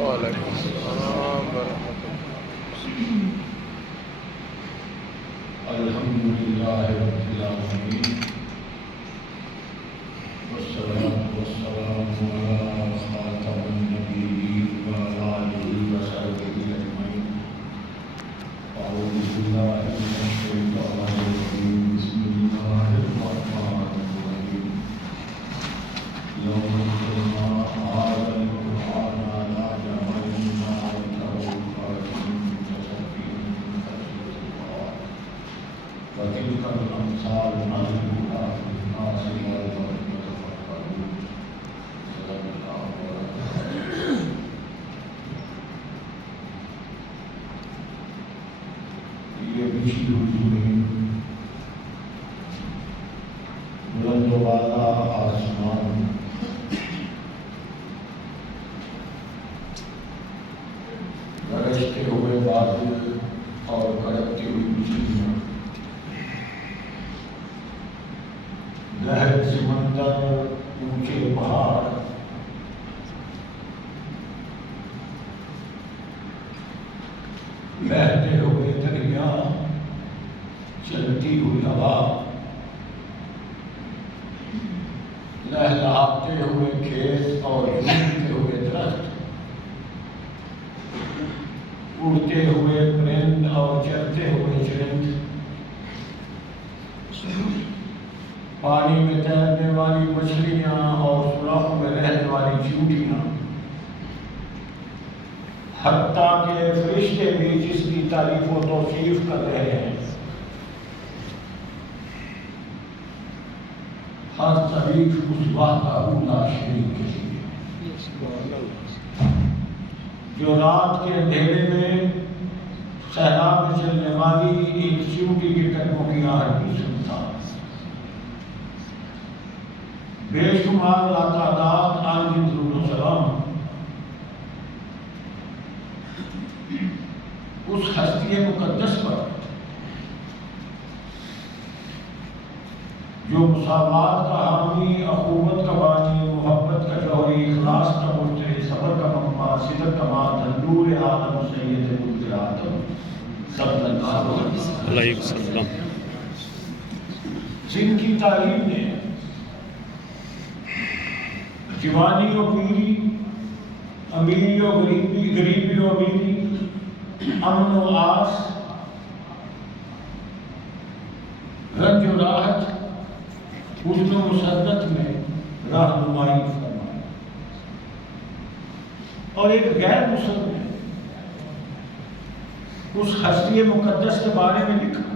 وعلیکم السلام ورحمۃ الحمدللہ رب العالمین والصلاة والسلام علی خاتم النبیین وعلی آلہ وصحبہ اجمعین اعوذ باللہ من الشیطان الرجیم بسم اللہ الرحمن الرحیم یوم القیامہ هذا القرآن علی جبل رأیته خاشعا متصدعا وتلك الأمثال نضربها للناس لعلهم يتفكرون صدق الله العظيم. یہ بچھی ہوئی زمین بلند و بالا آسمان گرجتے ہوئے بادل اور کڑکتی ہوئی بجلیاں گہرے سمندر اونچے پہاڑ بہتے ہوئے دریا چلتی ہوئی ہوا لہلہاتے ہوئے کھیت اور جھومتے ہوئے درخت اڑتے ہوئے پرند اور چلتے ہوئے چرند پانی میں تیرنے والی مچھلیاں اور سوراخوں میں رہنے والی چیونٹیاں حتیٰ کہ فرشتے بھی جس کی تعریف و توصیف کر رہے ہیں ہر تعریف اس وحدہ لا شریک کے لیے جو رات کے اندھیرے میں صحرا میں چلنے والی ایک چیونٹی کے قدموں کی آہٹ بھی سنتا بے شمار لاتعداد عالم درود و سلام اس ہستی مقدس پر جو مساوات کا حامی، اخوت کا بانی، محبت کا جوہری، اخلاص کا مرجع، صبر کا منبع، صدق کا مادن، نور عالم سید ملک آدم صلی اللہ علیہ وسلم جن کی تعلیم نے جوانی و پیری، امیری و غریبی، غریبی و امیری، امن و آس، رنج و راحت، حزن و مسرت میں رہنمائی فرمائی اور ایک غیر مسلم نے اس ہستی مقدس کے بارے میں لکھا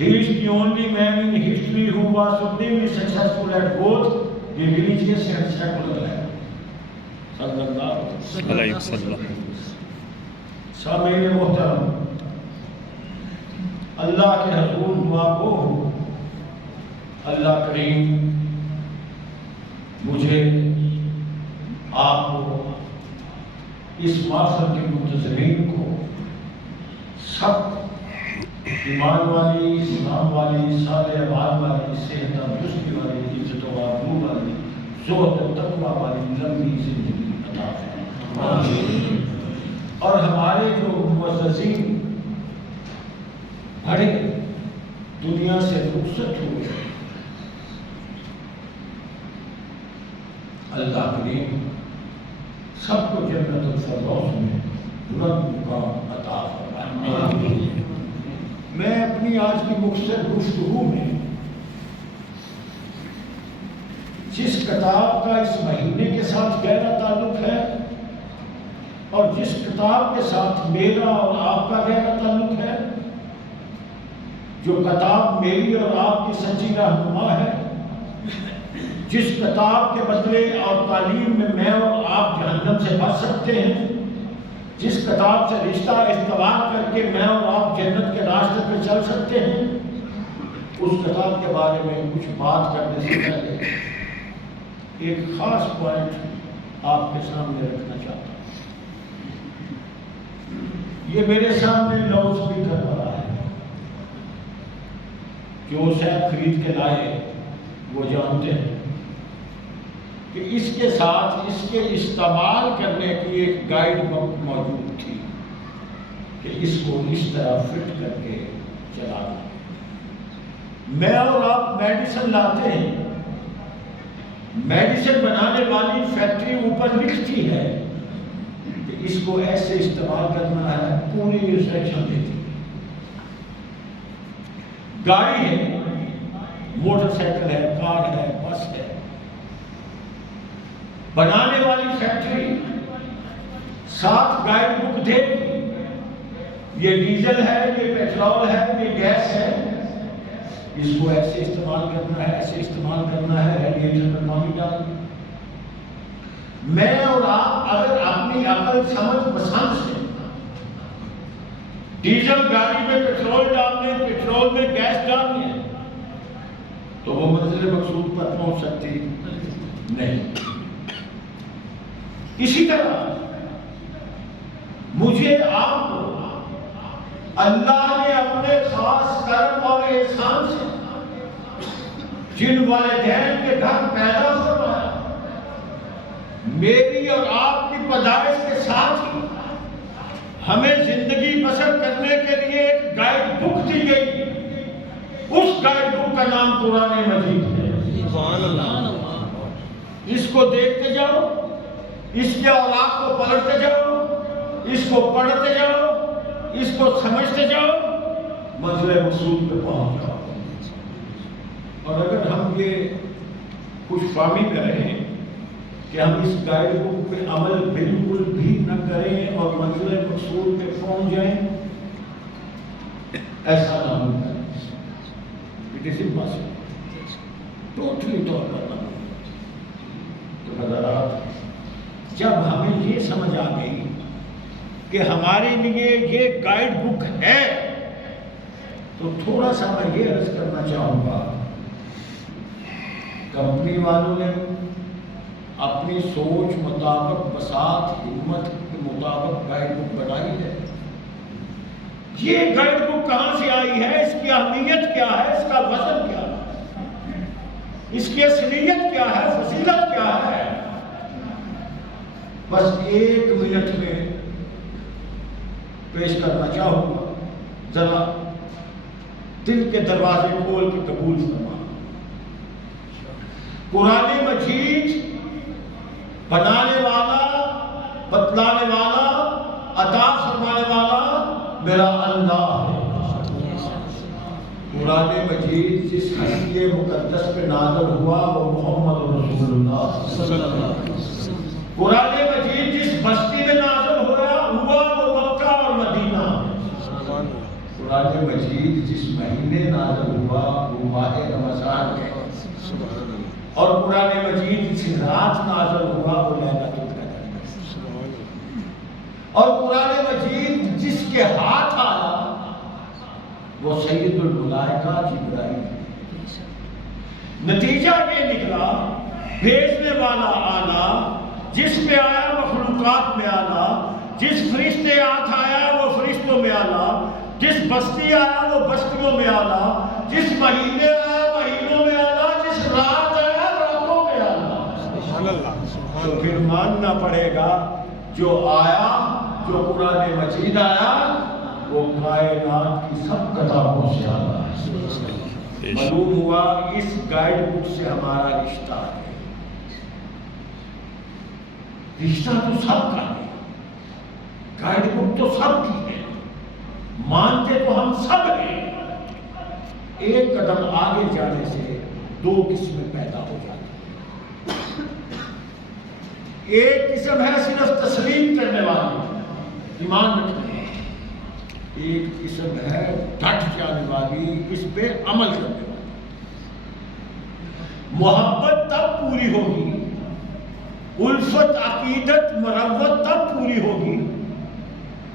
He is the only man in history who was supremely successful at both the religious and secular life. صلی اللہ علیہ وسلم. سامعین محترم، اللہ کے حضور دعا گو ہوں اللہ کریم مجھے آپ کو اس محفل کے منتظرین کو سب ایمان والی، اسلام والی، صالح اعمال والی، صحت تندرستی والی، عزت و آبرو والی، زہد و تقویٰ والی لمبی زندگی عطا فرمائے اور ہمارے جو معززین بڑے دنیا سے رخصت ہوئے اللہ کریم سب کو جنت الفردوس میں بلند مقام عطا فرمائے. میں اپنی آج کی مختصر گفتگو میں جس کتاب کا اس مہینے کے ساتھ گہرا تعلق ہے اور جس کتاب کے ساتھ میرا اور آپ کا گہرا تعلق ہے، جو کتاب میری اور آپ کی سچی رہنما ہے، جس کتاب کے بدلے اور تعلیم میں میں اور آپ جہنم سے بچ سکتے ہیں، جس کتاب سے رشتہ استوار کر کے میں اور آپ جنت کے راستے پہ چل سکتے ہیں، اس کتاب کے بارے میں کچھ بات کرنے سے پہلے ایک خاص پوائنٹ آپ کے سامنے رکھنا چاہتا ہوں. یہ میرے سامنے لاؤڈ اسپیکر پڑا ہے، جو صاحب خرید کے لائے وہ جانتے ہیں. کہ اس کے ساتھ اس کے استعمال کرنے کی ایک گائیڈ بک موجود تھی کہ اس کو اس طرح فٹ کر کے چلانا. میں اور آپ میڈیسن لاتے ہیں، میڈیسن بنانے والی فیکٹری اوپر لکھتی ہے کہ اس کو ایسے استعمال کرنا ہے، پوری انسٹرکشن دیتی. گاڑی ہے، موٹر سائیکل ہے، کار ہے، بس ہے، بنانے والی فیکٹری ساتھ گائیڈ بک دے گی. یہ ڈیزل ہے، یہ پیٹرول ہے، یہ گیس ہے، اس کو ایسے استعمال کرنا ہے، ایسے استعمال کرنا ہے، ریڈیٹر میں پانی ڈالنا. میں اور آپ اگر اپنی عقل سمجھ پسند سے ڈیزل گاڑی میں پیٹرول ڈالنے، پیٹرول میں گیس ڈالنے، تو وہ منزل مقصود پر پہنچ سکتی نہیں. اسی طرح مجھے آپ کو اللہ نے اپنے خاص کرم اور احسان سے جن والدین کے گھر پیدا فرمایا، میری اور آپ کی پیدائش کے ساتھ ہی ہمیں زندگی بسر کرنے کے لیے ایک گائیڈ بک دی گئی. اس گائیڈ بک کا نام قرآن مجید ہے. سبحان اللہ. اس کو دیکھتے جاؤ، اس کے اوراق کو پلٹتے جاؤ، اس کو پڑھتے جاؤ، اس کو سمجھتے جاؤ، منزل مقصود پہ پہنچ جاؤ. اور اگر ہم یہ خوش فہمی کریں کہ ہم اس گائیڈ بک پہ عمل بالکل بھی نہ کریں اور منزل مقصود پہ پہنچ جائیں، ایسا نہ ہوتا. اٹ از امپاسبل، ٹوٹلی طور پر نہ. تو حضرات، جب ہمیں یہ سمجھ آ گئی کہ ہمارے لیے یہ گائیڈ بک ہے، تو تھوڑا سا میں یہ عرض کرنا چاہوں گا، کمپنی والوں نے اپنی سوچ مطابق، بساط، ہمت کے مطابق گائیڈ بک بنائی ہے. یہ گائیڈ بک کہاں سے آئی ہے، اس کی اہمیت کیا ہے، اس کا وزن کیا ہے، اس کی اصلیت کیا ہے، فضیلت کیا ہے، بس 1 منٹ میں پیش کرنا چاہوں گا. ذرا دل کے دروازے کھول کے قبول فرما. قرآن مجید بنانے والا، بتلانے والا، عطا فرمانے والا میرا اللہ ہے. قرآن مجید جس حسین مقدس پہ نازل ہوا وہ محمد رسول اللہ صلی اللہ علیہ وسلم. قرآن مجید جس بستی میں نازل ہوا وہ مکہ اور مدینہ. قرآن مجید جس مہینے نازل ہوا وہ ماہ رمضان ہے. اور قرآن مجید جس رات نازل ہوا وہ لیلۃ القدر ہے. اور قرآن مجید جس کے ہاتھ آیا وہ سید الملائکہ جبرائیل. نتیجہ یہ نکلا، بھیجنے والا آلہ، جس پہ آیا مخلوقات میں آلہ، جس فرشتے ہاتھ آیا وہ فرشتوں میں آلہ، جس بستی آیا وہ بستیوں میں آلہ، جس مہینے آیا مہینوں میں آلہ، جس رات آیا راتوں میں آلہ. سبحان اللہ. تو پھر ماننا پڑے گا جو آیا، جو قرآن مجید آیا وہ کائنات کی سب کتابوں سے آیا. معلوم ہوا اس گائیڈ بک سے ہمارا رشتہ ہے. رشتہ تو سب کا ہے، گائیڈ بک تو سب کی ہے، مانتے تو ہم سب ہیں. ایک قدم آگے جانے سے 2 قسمیں پیدا ہو جاتی ہیں. ایک قسم ہے صرف تسلیم کرنے والی، ایمان رکھنے، ایک قسم ہے ڈٹ جانے والی، اس پہ عمل کرنے والی. محبت تب پوری ہوگی، الفت، عقیدت، مروت تب پوری ہوگی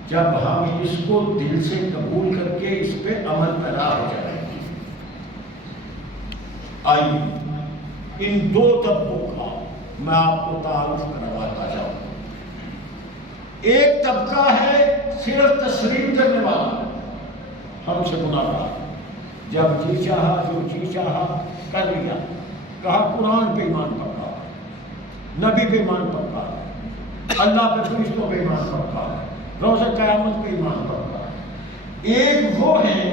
جب ہم اس کو دل سے قبول کر کے اس پہ عمل پیرا ہو جائے. آئیے ان 2 طبقوں کا میں آپ کو تعارف کرواتا جاؤں. ایک طبقہ ہے صرف تسلیم کرنے والا، ہم سے گناہگار، جب جی چاہا جو جی چاہا کر لیا، کہا قرآن پہ ایمان پکڑا. نبی پہ ایمان پکا ہے، اللہ پہ فرشتوں پہ ایمان پکا ہے، روز قیامت پہ ایمان پکا ہے۔ ایک وہ ہیں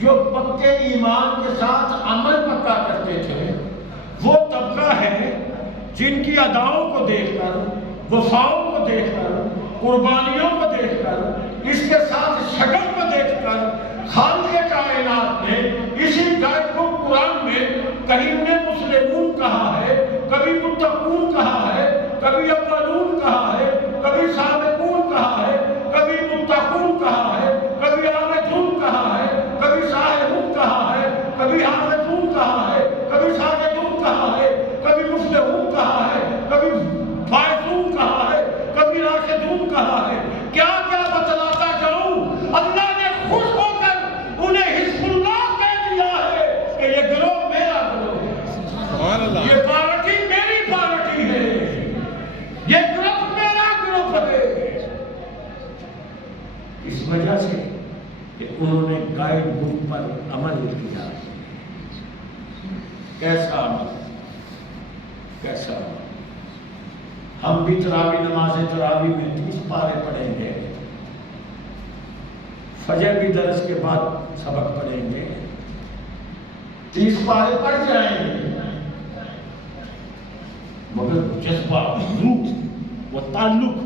جو پکے ایمان کے ساتھ عمل پکا کرتے تھے، وہ طبقہ ہے جن کی اداؤں کو دیکھ کر، وفاؤں کو دیکھ کر، قربانیوں کو دیکھ کر، اس کے ساتھ شکل کو دیکھ کر خالق کائنات نے اسی گائیڈ بک قرآن میں کہیں انہیں مسلمون کہا ہے، کبھی متقون کہا ہے، کبھی اولون کہا ہے، کبھی سابقون کہا ہے، کبھی متقون کہا ہے، کبھی عابدون کہا ہے، کبھی سائحون کہا ہے، کبھی حافظون کہا ہے، کبھی ساجدون کہا ہے، کبھی مفلحون کہا ہے، کبھی فائزون کہا ہے، کبھی راشدون کہا ہے۔ کیا کیا بتلاتا جاؤں، اللہ نے خوش ہو کر انہیں حزب اللہ کہہ دیا ہے کہ یہ گروہ میرا گروہ ہے، سبحان اللہ، یہ پارٹی میری پارٹی ہے، یہ گروہ میرا گروہ ہے۔ اس وجہ سے کہ انہوں نے گائیڈ بک پر عمل کیا۔ کیسا عمل، کیسا عمل؟ ہم بھی تراوی نماز تراوی میں 30 پارے پڑھیں گے، فجر بھی درس کے بعد سبق پڑھیں گے، 30 پارے پڑھ جائیں گے، مگر جذبہ، روح و تعلق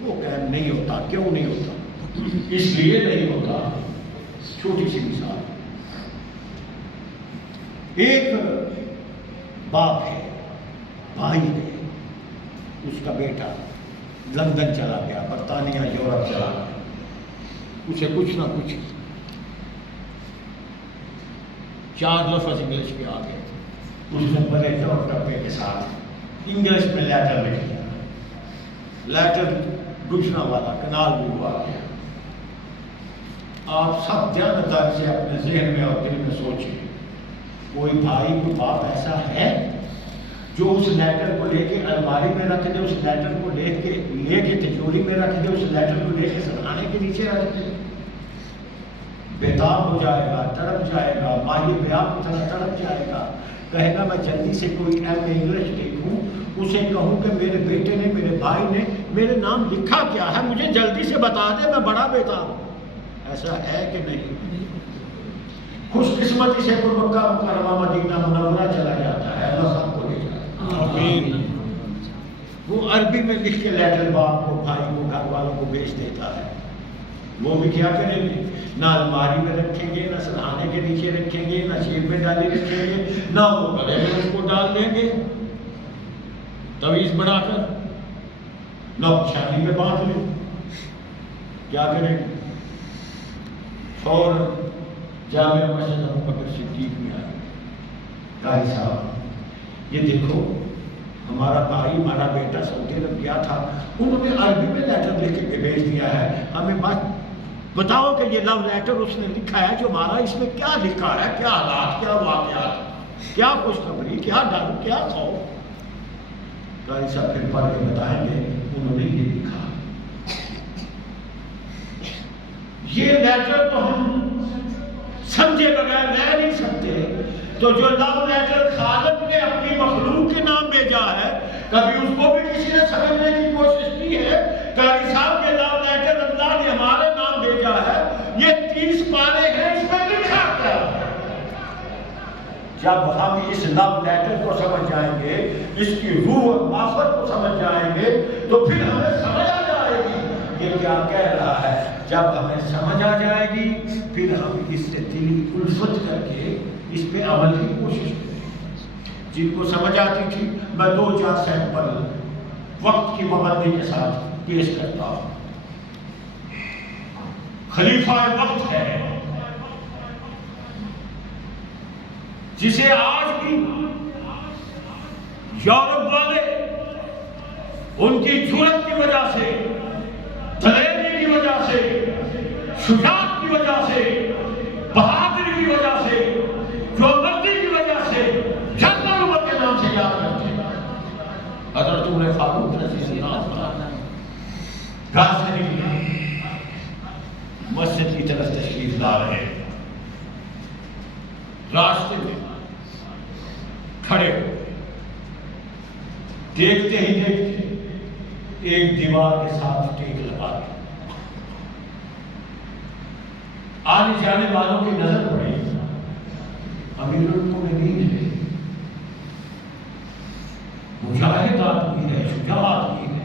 وہ قائم نہیں ہوتا۔ کیوں نہیں ہوتا؟ اس لیے نہیں ہوتا، چھوٹی سی مثال، ایک باپ ہے، بھائی ہے، اس کا بیٹا لندن چلا گیا، برطانیہ، یورپ چلا گیا، اسے کچھ نہ کچھ 4 لفظ انگلش کے آ گئے، اس نے بڑے طور ٹپے کے ساتھ انگلش میں لیٹر لکھ دیا، لیٹر ڈوبنا والا کنال بھی ہوا گیا۔ آپ سب دیانتداری سے اپنے ذہن میں اور دل میں سوچیں، کوئی بھائی کوئی باپ ایسا ہے جو اس لیٹر کو لے کے الماری میں رکھ دے، اس لیٹر کو لے کے تجوری میں رکھ دے، اس لیٹر کو لے کے سرحانے کے نیچے رکھ دے؟ بےتاب ہو جائے گا، تڑپ جائے گا، ماہی بیاب کی طرح تڑپ جائے گا، کہے گا میں جلدی سے کوئی ایم اے انگلش دیکھوں، اسے کہوں کہ میرے بیٹے نے، میرے بھائی نے میرے نام لکھا کیا ہے، مجھے جلدی سے بتا دے، میں بڑا بےتاب ہوں۔ ایسا ہے کہ نہیں؟ خوش قسمتی سے کوئی مکہ مکرمہ مدینہ منورہ چلا جاتا ہے، اللہ سب کو لے جاتا ہے، آمین۔ وہ عربی میں لکھ کے لیٹر باپ کو، بھائی کو، گھر والوں کو بھیج دیتا ہے۔ وہ بھی کیا کریں گے؟ نہ الماری میں رکھیں گے، نہ سرحانے کے نیچے رکھیں گے، نہ جیب میں ڈالے رکھیں گے، نہ وہ گلے میں اس کو ڈال دیں گے تعویذ بنا کر، نہ پیشانی میں باندھ لیں۔ کیا کریں گے؟ فوراً جامع مسجد ابوبکر صدیق میں آئے، قاری صاحب یہ دیکھو ہمارا بھائی، ہمارا بیٹا سعودی عرب گیا تھا، انہوں نے عربی میں لیٹر لکھ کے بھیج دیا ہے، ہمیں بات بتاؤ کہ یہ لو لیٹر اس نے لکھا ہے جو ہمارا، اس میں کیا لکھا ہے، کیا حالات، کیا واقعات، کیا خوشخبری، کیا ڈر، کیا خوف؟ قاری صاحب پھر پڑھ کے بتائیں گے انہوں نے یہ لکھا۔ یہ لیٹر تو ہم سمجھے بغیر رہ نہیں سکتے، تو جو لو لیٹر خالق نے اپنی مخلوق کے نام بھیجا ہے، کبھی اس کو بھی کسی نے سمجھنے کی کوشش کی ہے؟ قاری صاحب کے لو لیٹر اللہ نے ہمارے نام بھیجا ہے، یہ 30 پارے ہیں، اس میں لکھا کیا ہے؟ جب ہم اس لو لیٹر کو سمجھ جائیں گے، اس کی روح اور معرفت کو سمجھ جائیں گے، تو پھر ہمیں سمجھ آ جائے گی یہ کیا کہہ رہا ہے۔ جب ہمیں سمجھ آ جائے گی، پھر ہم اس سے دلی الفت کر کے اس پہ عمل کی کوشش کریں۔ جن کو سمجھ آتی تھی، میں 2-4 سیمپل وقت کی پابندی کے ساتھ پیش کرتا ہوں۔ خلیفہ وقت ہے جسے آج بھی یورپ والے ان کی جرأت کی وجہ سے، دلیری کی وجہ سے، شجاعت کی وجہ سے، بہادری کی وجہ سے، جو مردی کی وجہ سے جنرل عمر کے نام سے یاد کرتے ہیں۔ حضرت عمر فاروق رضی اللہ عنہ راستے میں مسجد کی طرف تشریف لا رہے، راستے میں کھڑے ہو، دیکھتے ہی دیکھتے ایک دیوار کے ساتھ ٹیک لگا دیا۔ آنے جانے والوں کی نظر پڑی، امیر المومنین ہے، مجاہد آدمی ہے، شجاع آدمی ہے،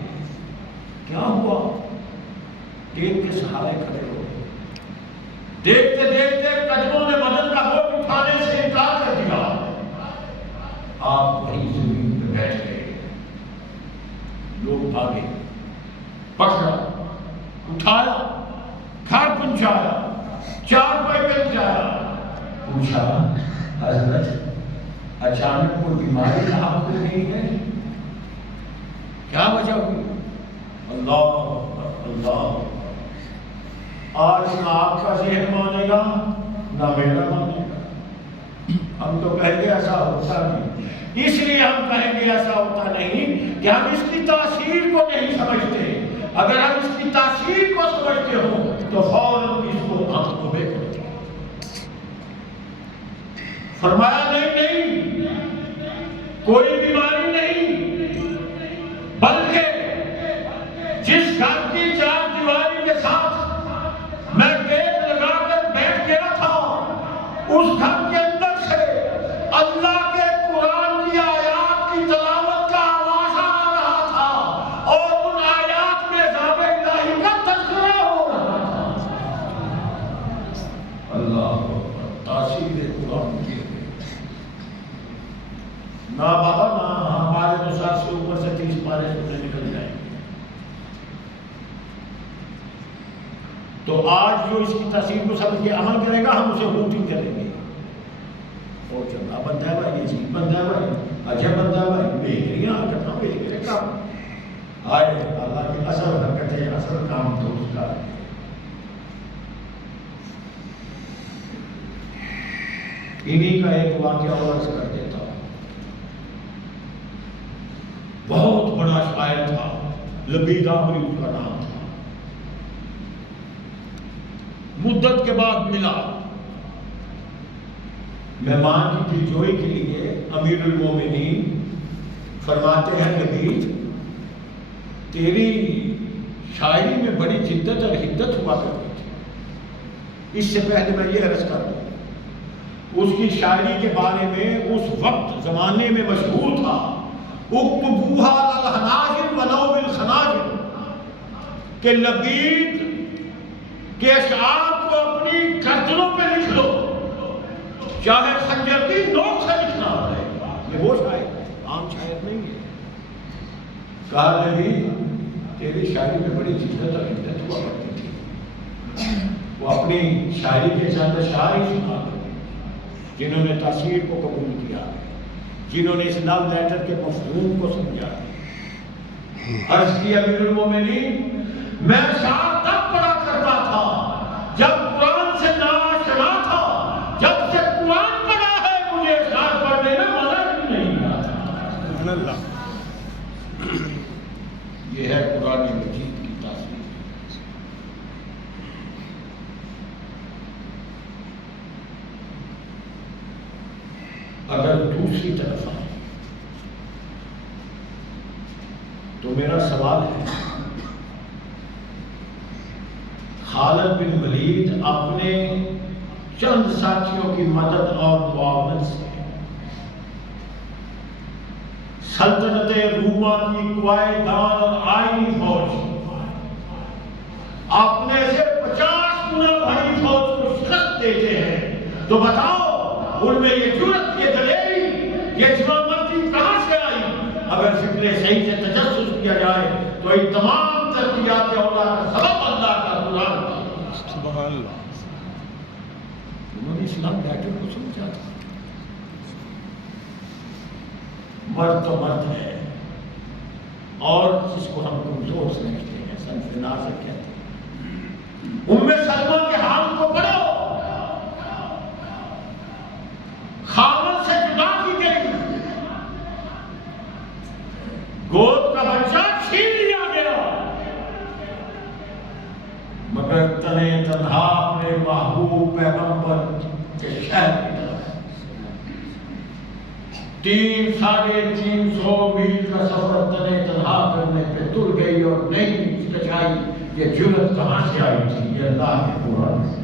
کیا ہوا؟ ٹیک کے سہارے کھڑے ہو گئے۔ دیکھتے دیکھتے قدموں نے بدن کا گوشت اٹھانے سے انکار کر دیا، آپ وہیں زمین پہ بیٹھ گئے۔ لوگ بھاگے، پکڑا، اٹھایا، گھر پہنچایا، چار پائے پہ جایا، پوچھا حضرت اچانک کوئی بیماری لاحق ہو گئی ہے، کیا وجہ ہوئی؟ اللہ، آج نہ آپ کا ذہن مانے گا نہ میرا مانے گا۔ ہم تو کہیں گے ایسا ہوتا نہیں، اس لیے ہم کہیں گے ایسا ہوتا نہیں کہ ہم اس کی تاثیر کو نہیں سمجھتے۔ اگر ہم اس کی تاثیر کو سمجھتے ہوں تو فوراً اس کو ہم کو بے کرتے۔ فرمایا نہیں، کوئی بیماری نہیں، بلکہ جس گھر کی چار دیواری کے ساتھ میں ٹیک لگا کر بیٹھ گیا تھا، اس گھر کے اندر سے اللہ کے قرآن کی آیات کی تلاوت کا آواز آ رہا تھا، اور ان آیات میں ذات الہی کا تذکرہ ہو رہا تھا۔ اللہ تاثیر قرآن کی نہ بابا نہ ہمارے تو 7 سے اوپر سے 30 پارے سننے نکل جائیں گے۔ تو آج جو اس کی تاثیر کو سمجھ کے عمل کرے گا ہم اسے روٹین کریں گے، اور چنگا بندہ ہے بھائی، یہ چیز بندہ ہے بھائی، اچھا بندہ ہے بھائی، بہترین کتنا بہترین کام آئے۔ اللہ کی اصل حرکت ہے، اصل کام تو اس کا ہے۔ انہی کا ایک واقعہ اور عرض کر دیتا ہوں۔ بہت بڑا شاعر تھا، لبید آمری اس کا نام تھا۔ مدت کے بعد ملا، مہمان کی دلجوئی کے لیے امیر المومنین فرماتے ہیں لبید تیری شاعری میں بڑی جدت اور حدت ہوا کرتی تھی۔ اس سے پہلے میں یہ عرض کر دوں، اس کی شاعری کے بارے میں اس وقت زمانے میں مشہور تھا، اکتبوہا للحناجر ولو بالخناجر، کہ لبید کے اشعار کو اپنی گردنوں پہ لکھ لو، چاہے خنجر کی نوک سے لکھنا پڑے۔ یہ وہ شاعر ہے، عام شاعر نہیں ہے۔ کہا لبید تیری شاعری میں بڑی جدت اور حدت ہوا کرتی تھی۔ وہ اپنی شاعری کے چند اشعار ہی سنا کرتے، جنہوں نے تاثیر کو قبول کیا، جنہوں نے اس لو لیٹر کے مفہوم کو سمجھا۔ عرض کی امیر المومنین میں اشعار تب پڑھا کرتا تھا جب قرآن سے ناآشنا تھا، جب سے قرآن پڑھا ہے مجھے اشعار پڑھنے میں مزہ ہی نہیں آتا۔ اللہ، یہ ہے قرآن مجید کی تاثیر۔ اگر دوسری طرف آئے تو میرا سوال ہے، خالد بن ولید اپنے چند ساتھیوں کی مدد اور معاونت سے سلطنت روما کی قائدان اور آئینی فوج اپنے سے 50 گنا بڑی فوج کو شکست دیتے ہیں، تو بتاؤ ان میں یہ جرأت، یہ دلیری، یہ جرأت کہاں سے آئی؟ اگر فکر صحیح سے تجسس کیا جائے تو ان تمام ترقیات اولا کا سبب اللہ کا قرآن ہے۔ سبحان اللہ۔ انہوں نے اسلام لیٹر کو سمجھا تھا۔ مرد تو مرد ہے، اور جس کو ہم کمزور سمجھتے ہیں، صنف نازک کہتے ہیں، ام سلمہ کے حال کو پڑھو، خاوند سے جدا کی گئی، گود کا بچہ چھین لیا گیا، مگر تنے تنہا اپنے محبوب پیغمبر کے شہر کی طرف 350 میل کا سفر تنے تنہا کرنے پہ تر گئی اور نہیں کچائی. یہ جرت کہاں سے آئی تھی؟ یہ اللہ کے قرآن